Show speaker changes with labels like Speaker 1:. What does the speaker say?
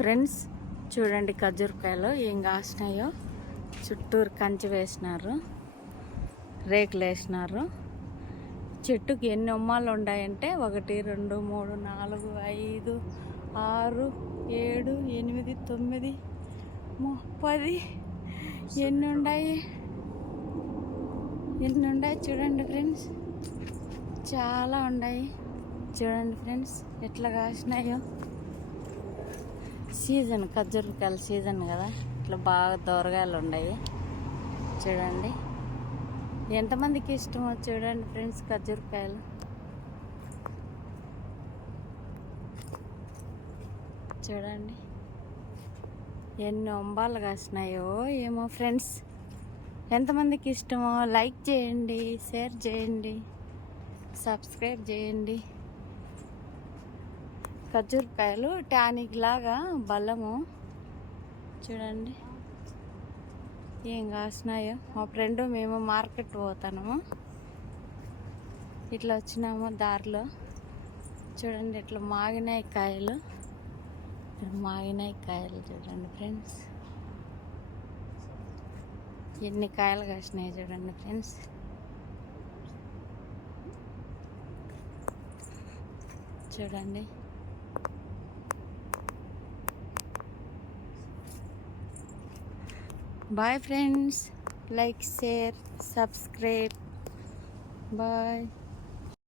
Speaker 1: Friends చూడండి ఖర్జూరకాయలు ఏం కాసినాయో. చుట్టూరు కంచి వేసినారు రేకులు వేసినారు. చెట్టుకి ఎన్ని ఉమ్మాలు ఉన్నాయంటే ఒకటి రెండు మూడు నాలుగు ఐదు ఆరు ఏడు ఎనిమిది తొమ్మిది ము- పది ఎన్ని ఉన్నాయి? ఎన్ని ఉన్నాయి చూడండి ఫ్రెండ్స్. చాలా ఉన్నాయి. చూడండి ఫ్రెండ్స్ ఎట్లా కాసినాయో. సీజన్ ఖర్జూరకాయల సీజన్ కదా. ఇట్లా బాగా దూరగాయలు ఉన్నాయి. చూడండి. ఎంతమందికి ఇష్టమో చూడండి ఫ్రెండ్స్ ఖర్జూరకాయలు చూడండి. ఎన్ని అంబాలు కాసినాయో ఏమో ఫ్రెండ్స్. ఎంతమందికి ఇష్టమో లైక్ చేయండి షేర్ చేయండి సబ్స్క్రైబ్ చేయండి. ఖర్జూరకాయలు టానిక్ లాగా బలము చూడండి. ఏం కాసినాయో. మా ఫ్రెండ్ మేము మార్కెట్ పోతాము ఇట్లా వచ్చినాము దారిలో. చూడండి ఇట్లా మాగినాయి కాయలు. మాగినాయి కాయలు చూడండి ఫ్రెండ్స్. ఎన్ని కాయలు కాసినాయి చూడండి ఫ్రెండ్స్. చూడండి. Bye friends like share subscribe bye